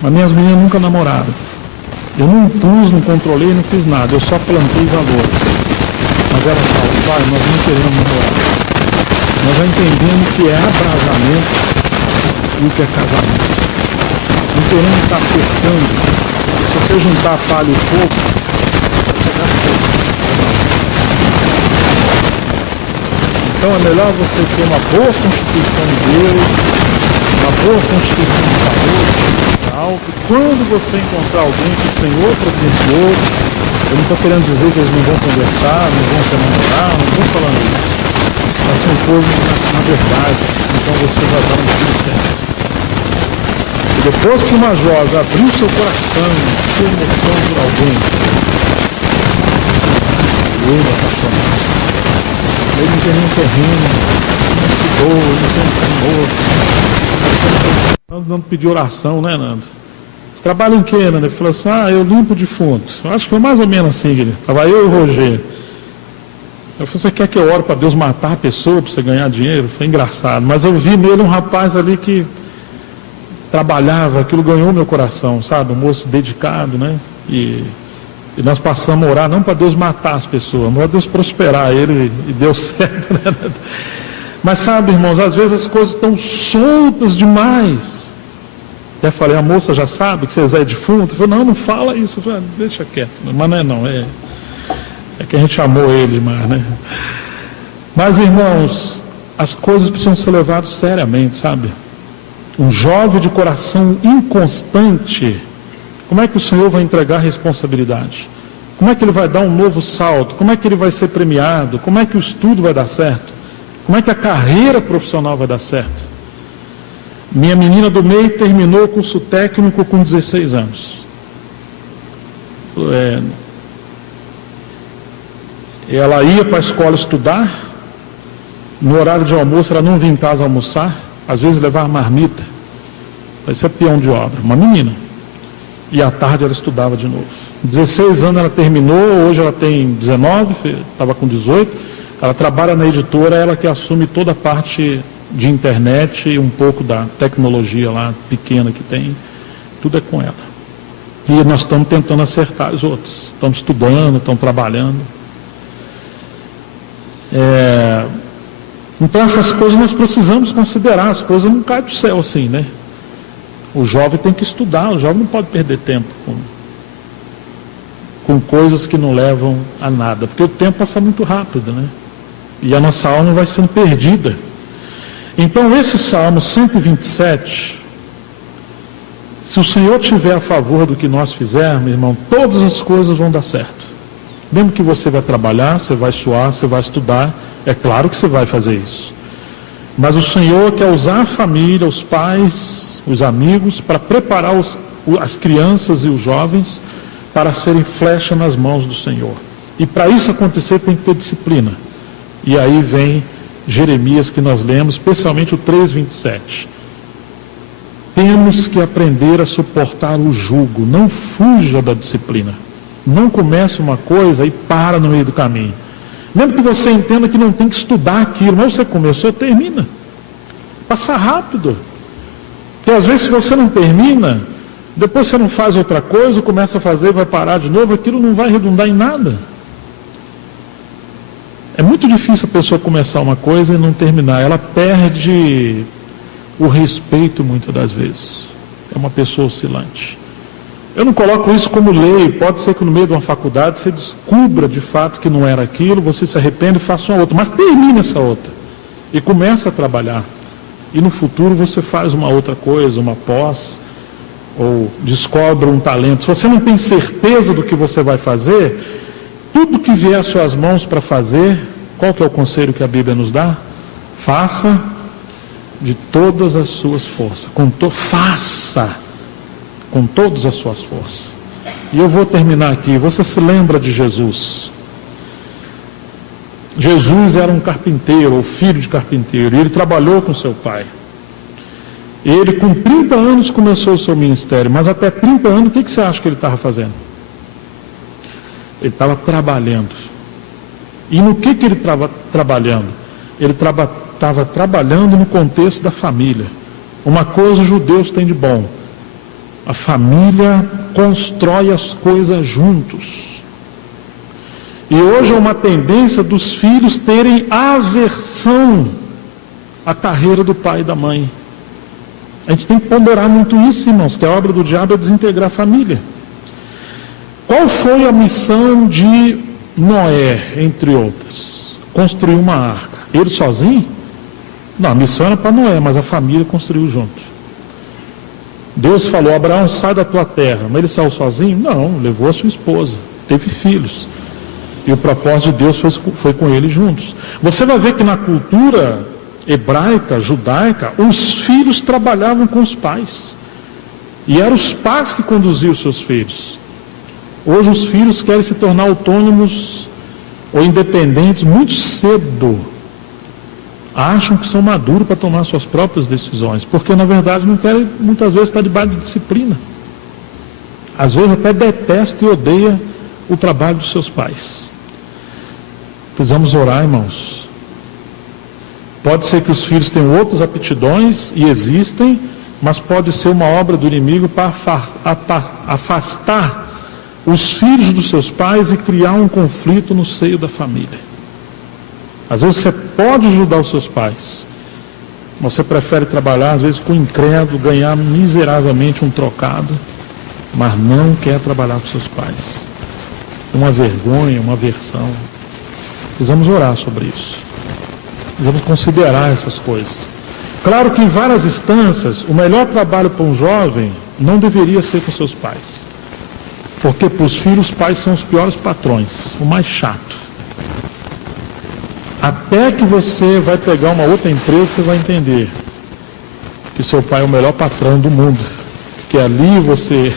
mas minhas meninas nunca namoraram. Eu não impus, não controlei, não fiz nada, eu só plantei valores. Mas elas falam, pai, nós não queremos namorar. Nós já entendemos o que é abrasamento e o que é casamento. Não queremos estar apertando. Se você juntar palha e fogo, vai pegar fogo. Então é melhor você ter uma boa constituição de Deus, uma boa constituição de valor, que quando você encontrar alguém que o Senhor providenciou, eu não estou querendo dizer que eles não vão conversar, não vão se namorar, não estou falando isso. Mas são coisas na verdade, então você vai dar um tiro certo. E depois que uma jovem abriu seu coração, sua emoção por alguém, eu me apaixonado. Ele não tem nenhum terreno, não estudou, não tem um temor. Nando pediu oração, né, Nando? Você trabalha em quê, Nando? Ele falou assim, eu limpo defunto. Eu acho que foi mais ou menos assim, ele. Estava eu e o Rogério. Eu falei, você quer que eu ore para Deus matar a pessoa, para você ganhar dinheiro? Foi engraçado. Mas eu vi nele um rapaz ali que trabalhava, aquilo ganhou meu coração, sabe? Um moço dedicado, né? E nós passamos a orar não para Deus matar as pessoas, mas para Deus prosperar ele, e deu certo, né? Mas sabe, irmãos, às vezes as coisas estão soltas demais. Até falei, a moça já sabe que você é defunto? Eu falei, não fala isso. Eu falei, deixa quieto. Mas não é que a gente amou ele demais, né? Mas, irmãos, as coisas precisam ser levadas seriamente, sabe? Um jovem de coração inconstante, como é que o Senhor vai entregar a responsabilidade? Como é que ele vai dar um novo salto? Como é que ele vai ser premiado? Como é que o estudo vai dar certo? Como é que a carreira profissional vai dar certo? Minha menina do meio terminou o curso técnico com 16 anos. Ela ia para a escola estudar, no horário de almoço ela não vinha em casa almoçar, às vezes levar marmita, vai ser peão de obra, uma menina. E à tarde ela estudava de novo. 16 anos ela terminou, hoje ela tem 19, estava com 18. Ela trabalha na editora, ela que assume toda a parte de internet e um pouco da tecnologia lá pequena que tem, tudo é com ela. E nós estamos tentando acertar os outros, estamos estudando, estamos trabalhando. Então essas coisas nós precisamos considerar, as coisas não caem do céu assim, né? O jovem tem que estudar, o jovem não pode perder tempo com coisas que não levam a nada, porque o tempo passa muito rápido, né? E a nossa alma vai sendo perdida. Então esse Salmo 127, se o Senhor estiver a favor do que nós fizermos, irmão, todas as coisas vão dar certo. Mesmo que você vai trabalhar, você vai suar, você vai estudar, é claro que você vai fazer isso. Mas o Senhor quer usar a família, os pais, os amigos, para preparar as crianças e os jovens para serem flecha nas mãos do Senhor. E para isso acontecer tem que ter disciplina. E aí vem Jeremias que nós lemos, especialmente o 3:27. Temos que aprender a suportar o jugo, não fuja da disciplina. Não comece uma coisa e para no meio do caminho. Mesmo que você entenda que não tem que estudar aquilo, mas você começou, termina. Passa rápido. Porque às vezes se você não termina, depois você não faz outra coisa, começa a fazer, vai parar de novo, aquilo não vai redundar em nada. É muito difícil a pessoa começar uma coisa e não terminar. Ela perde o respeito muitas das vezes. É uma pessoa oscilante. Eu não coloco isso como lei. Pode ser que no meio de uma faculdade você descubra de fato que não era aquilo, você se arrepende e faça uma outra. Mas termine essa outra. E comece a trabalhar. E no futuro você faz uma outra coisa, uma pós, ou descobre um talento. Se você não tem certeza do que você vai fazer, tudo que vier às suas mãos para fazer, qual que é o conselho que a Bíblia nos dá? Faça de todas as suas forças. Faça com todas as suas forças. E eu vou terminar aqui. Você se lembra de Jesus? Jesus era um carpinteiro, ou filho de carpinteiro, e ele trabalhou com seu pai. Ele com 30 anos começou o seu ministério, mas até 30 anos, o que você acha que ele estava fazendo? Ele estava trabalhando. E no que ele estava trabalhando? Ele estava trabalhando no contexto da família. Uma coisa os judeus têm de bom: a família constrói as coisas juntos. E hoje é uma tendência dos filhos terem aversão à carreira do pai e da mãe. A gente tem que ponderar muito isso, irmãos, que a obra do diabo é desintegrar a família. Qual foi a missão de Noé, entre outras? Construir uma arca. Ele sozinho? Não, a missão era para Noé, mas a família construiu junto. Deus falou: Abraão, sai da tua terra. Mas ele saiu sozinho? Não, levou a sua esposa, teve filhos. E o propósito de Deus foi com ele juntos. Você vai ver que na cultura hebraica, judaica, os filhos trabalhavam com os pais. E eram os pais que conduziam os seus filhos. Hoje os filhos querem se tornar autônomos ou independentes muito cedo. Acham que são maduros para tomar suas próprias decisões, porque na verdade não querem muitas vezes estar debaixo de disciplina. Às vezes até detesta e odeia o trabalho dos seus pais. Precisamos orar, irmãos. Pode ser que os filhos tenham outras aptidões, e existem, mas pode ser uma obra do inimigo para afastar os filhos dos seus pais e criar um conflito no seio da família. Às vezes você pode ajudar os seus pais, você prefere trabalhar às vezes com o incrédulo, ganhar miseravelmente um trocado, mas não quer trabalhar com seus pais. Uma vergonha, uma aversão. Precisamos orar sobre isso. Precisamos considerar essas coisas. Claro que em várias instâncias, o melhor trabalho para um jovem não deveria ser com seus pais. Porque para os filhos, os pais são os piores patrões, o mais chato. Até que você vai pegar uma outra empresa, você vai entender que seu pai é o melhor patrão do mundo. Que ali você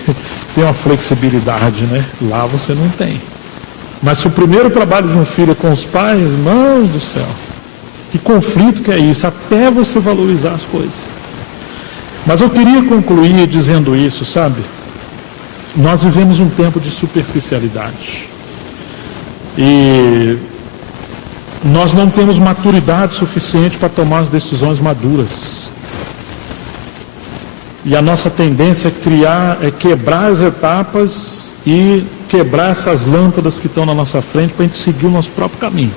tem uma flexibilidade, né? Lá você não tem. Mas se o primeiro trabalho de um filho é com os pais, irmãos do céu, Que conflito que é isso, até você valorizar as coisas. Mas eu queria concluir dizendo isso, sabe? Nós vivemos um tempo de superficialidade. E nós não temos maturidade suficiente para tomar as decisões maduras. E a nossa tendência é quebrar as etapas e quebrar essas lâmpadas que estão na nossa frente para a gente seguir o nosso próprio caminho.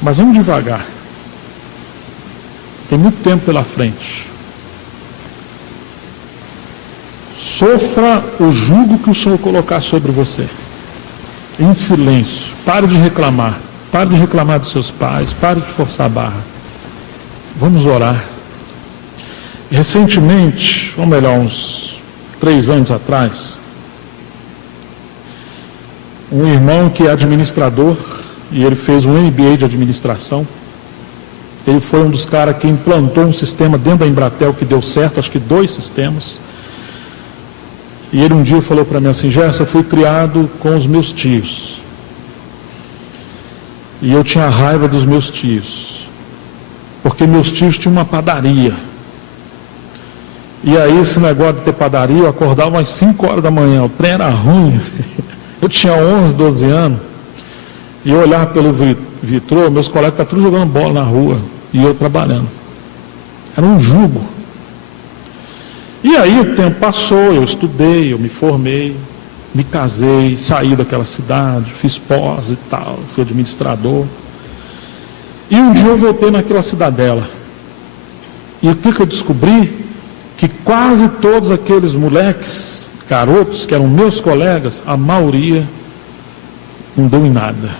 Mas vamos devagar. Tem muito tempo pela frente. Sofra o jugo que o Senhor colocar sobre você. Em silêncio. Pare de reclamar. Pare de reclamar dos seus pais. Pare de forçar a barra. Vamos orar. Recentemente, ou melhor, uns 3 anos atrás, um irmão que é administrador, e ele fez um MBA de administração, ele foi um dos caras que implantou um sistema dentro da Embratel que deu certo, acho que 2 sistemas, e ele um dia falou para mim assim: Gerson, eu fui criado com os meus tios, e eu tinha raiva dos meus tios, porque meus tios tinham uma padaria. E aí esse negócio de ter padaria, eu acordava às 5 horas da manhã, o trem era ruim. Eu tinha 11, 12 anos, e eu olhava pelo vitrô, meus colegas estavam tudo jogando bola na rua, e eu trabalhando. Era um jugo. E aí o tempo passou, eu estudei, eu me formei, me casei, saí daquela cidade, fiz pós e tal, fui administrador. E um dia eu voltei naquela cidadela. E o que eu descobri? Que quase todos aqueles moleques, garotos, que eram meus colegas, a maioria não deu em nada.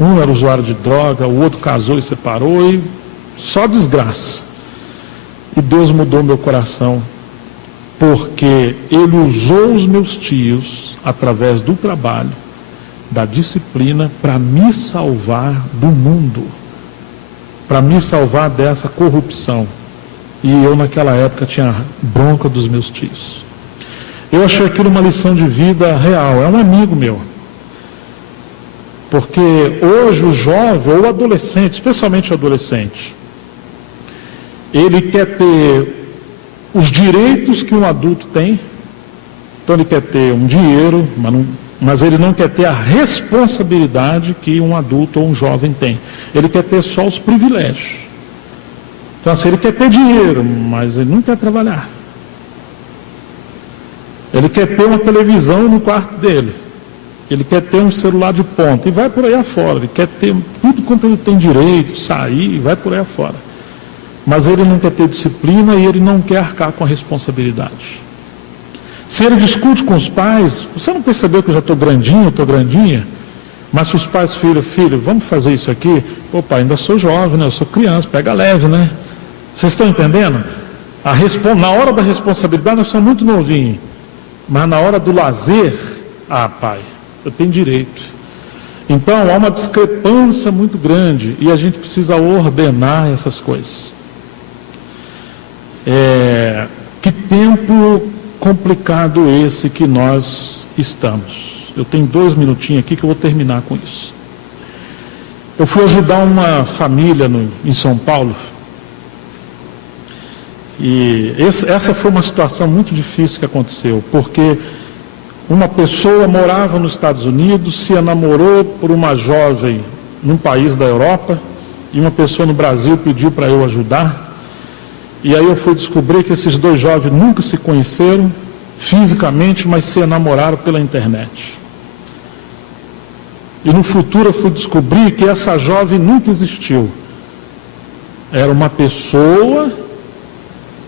Um era usuário de droga, o outro casou e separou, e só desgraça. E Deus mudou meu coração, porque Ele usou os meus tios, através do trabalho, da disciplina, para me salvar do mundo, para me salvar dessa corrupção. E eu naquela época tinha bronca dos meus tios. Eu achei aquilo uma lição de vida real. É um amigo meu. Porque hoje o jovem ou o adolescente, especialmente o adolescente, ele quer ter os direitos que um adulto tem. Então ele quer ter um dinheiro, mas ele não quer ter a responsabilidade que um adulto ou um jovem tem. Ele quer ter só os privilégios. Então assim, ele quer ter dinheiro, mas ele não quer trabalhar. Ele quer ter uma televisão no quarto dele. Ele quer ter um celular de ponta. E vai por aí afora. Ele quer ter tudo quanto ele tem direito, sair, e vai por aí afora. Mas ele não quer ter disciplina e ele não quer arcar com a responsabilidade. Se ele discute com os pais, você não percebeu que eu já estou grandinho, estou grandinha? Mas se os pais, filho, vamos fazer isso aqui? Pô, pai, ainda sou jovem, né? Eu sou criança, pega leve, né? Vocês estão entendendo? Na hora da responsabilidade nós somos muito novinhos. Mas na hora do lazer, pai, eu tenho direito. Então há uma discrepância muito grande e a gente precisa ordenar essas coisas. Que tempo complicado esse que nós estamos. Eu tenho 2 minutinhos aqui que eu vou terminar com isso. Eu fui ajudar uma família em São Paulo. E essa foi uma situação muito difícil que aconteceu, porque uma pessoa morava nos Estados Unidos, se enamorou por uma jovem num país da Europa, e uma pessoa no Brasil pediu para eu ajudar. E aí eu fui descobrir que esses 2 jovens nunca se conheceram fisicamente, mas se enamoraram pela internet. E no futuro eu fui descobrir que essa jovem nunca existiu. Era uma pessoa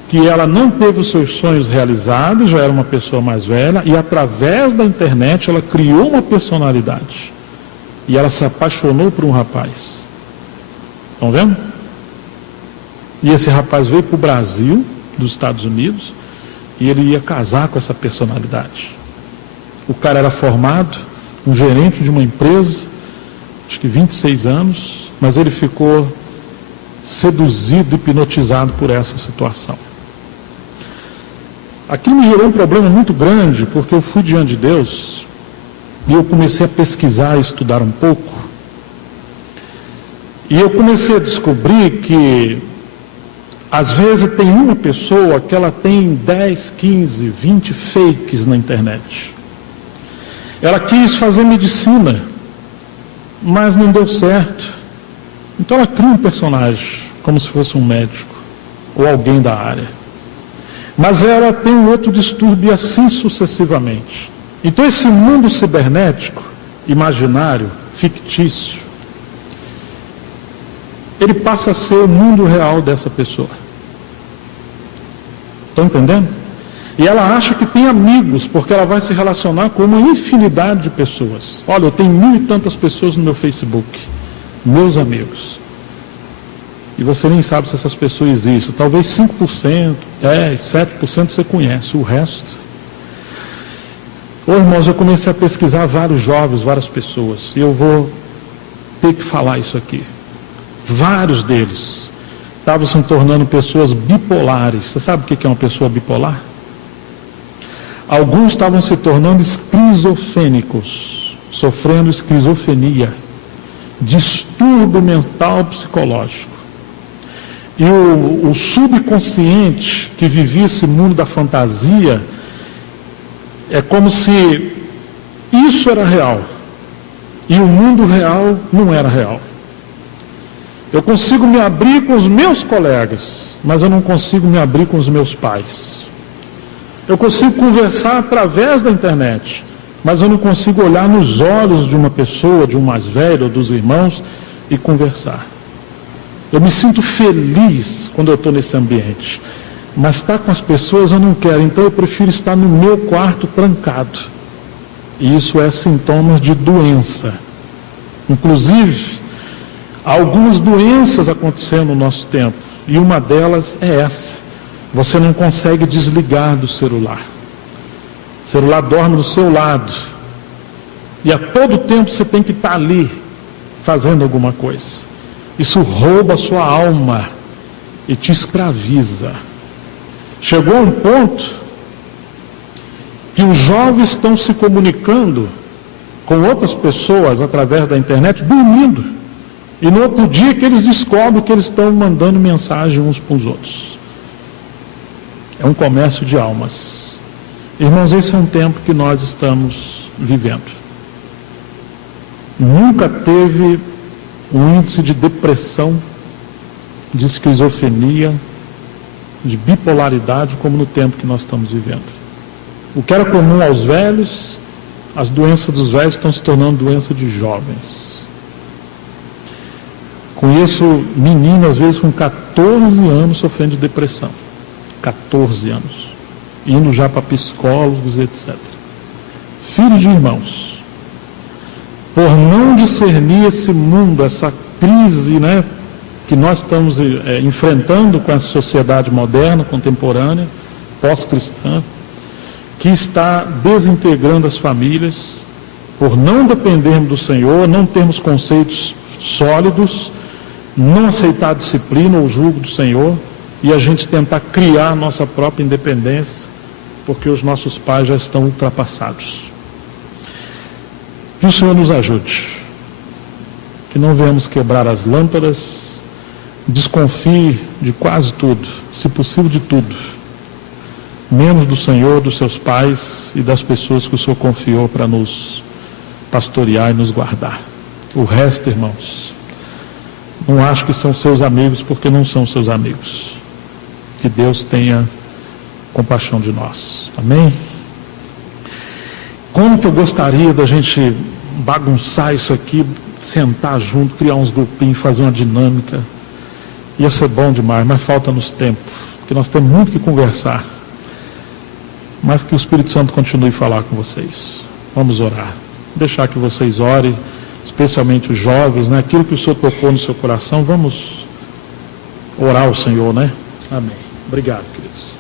que ela não teve os seus sonhos realizados, já era uma pessoa mais velha, e através da internet ela criou uma personalidade. E ela se apaixonou por um rapaz. Estão vendo? E esse rapaz veio para o Brasil, dos Estados Unidos, e ele ia casar com essa personalidade. O cara era formado, um gerente de uma empresa, acho que 26 anos, mas ele ficou seduzido, hipnotizado por essa situação. Aquilo me gerou um problema muito grande, porque eu fui diante de Deus e eu comecei a pesquisar e estudar um pouco. E eu comecei a descobrir que, às vezes, tem uma pessoa que ela tem 10, 15, 20 fakes na internet. Ela quis fazer medicina, mas não deu certo. Então ela cria um personagem, como se fosse um médico, ou alguém da área. Mas ela tem um outro distúrbio, e assim sucessivamente. Então esse mundo cibernético, imaginário, fictício, ele passa a ser o mundo real dessa pessoa. Estão entendendo? E ela acha que tem amigos, porque ela vai se relacionar com uma infinidade de pessoas. Olha, eu tenho 1000 e tantas pessoas no meu Facebook, meus amigos. E você nem sabe se essas pessoas existem. Talvez 5%, 10%, 7% você conhece, o resto... Ô irmãos, eu comecei a pesquisar vários jovens, várias pessoas, e eu vou ter que falar isso aqui. Vários deles estavam se tornando pessoas bipolares. Você sabe o que é uma pessoa bipolar? Alguns estavam se tornando esquizofrênicos, sofrendo esquizofrenia, distúrbio mental psicológico. E o subconsciente que vivia esse mundo da fantasia, é como se isso era real e o mundo real não era real. Eu consigo me abrir com os meus colegas, mas eu não consigo me abrir com os meus pais. Eu consigo conversar através da internet, mas eu não consigo olhar nos olhos de uma pessoa, de um mais velho, ou dos irmãos, e conversar. Eu me sinto feliz quando eu estou nesse ambiente, mas estar com as pessoas eu não quero, então eu prefiro estar no meu quarto trancado. E isso é sintomas de doença. Inclusive, há algumas doenças acontecendo no nosso tempo, e uma delas é essa: você não consegue desligar do celular. O celular dorme do seu lado, e a todo tempo você tem que estar ali, fazendo alguma coisa. Isso rouba a sua alma e te escraviza. Chegou a um ponto que os jovens estão se comunicando com outras pessoas através da internet, dormindo. E no outro dia que eles descobrem que eles estão mandando mensagem uns para os outros. É um comércio de almas. Irmãos, esse é um tempo que nós estamos vivendo. Nunca teve um índice de depressão, de esquizofrenia, de bipolaridade como no tempo que nós estamos vivendo. O que era comum aos velhos, as doenças dos velhos estão se tornando doenças de jovens. Conheço meninas, às vezes com 14 anos, sofrendo de depressão. 14 anos. Indo já para psicólogos, etc. Filhos de irmãos. Por não discernir esse mundo, essa crise, que nós estamos enfrentando com essa sociedade moderna, contemporânea, pós-cristã, que está desintegrando as famílias, por não dependermos do Senhor, não termos conceitos sólidos, não aceitar a disciplina ou o jugo do Senhor, e a gente tentar criar a nossa própria independência, porque os nossos pais já estão ultrapassados. Que o Senhor nos ajude, que não venhamos quebrar as lâmpadas, desconfie de quase tudo, se possível de tudo, menos do Senhor, dos seus pais e das pessoas que o Senhor confiou para nos pastorear e nos guardar. O resto, irmãos, não acho que são seus amigos, porque não são seus amigos. Que Deus tenha compaixão de nós. Amém? Como que eu gostaria da gente bagunçar isso aqui, sentar junto, criar uns grupinhos, fazer uma dinâmica. Ia ser bom demais, mas falta-nos tempo, porque nós temos muito que conversar. Mas que o Espírito Santo continue a falar com vocês. Vamos orar. Deixar que vocês orem, especialmente os jovens, aquilo que o Senhor tocou no seu coração, vamos orar ao Senhor, Amém. Obrigado, queridos.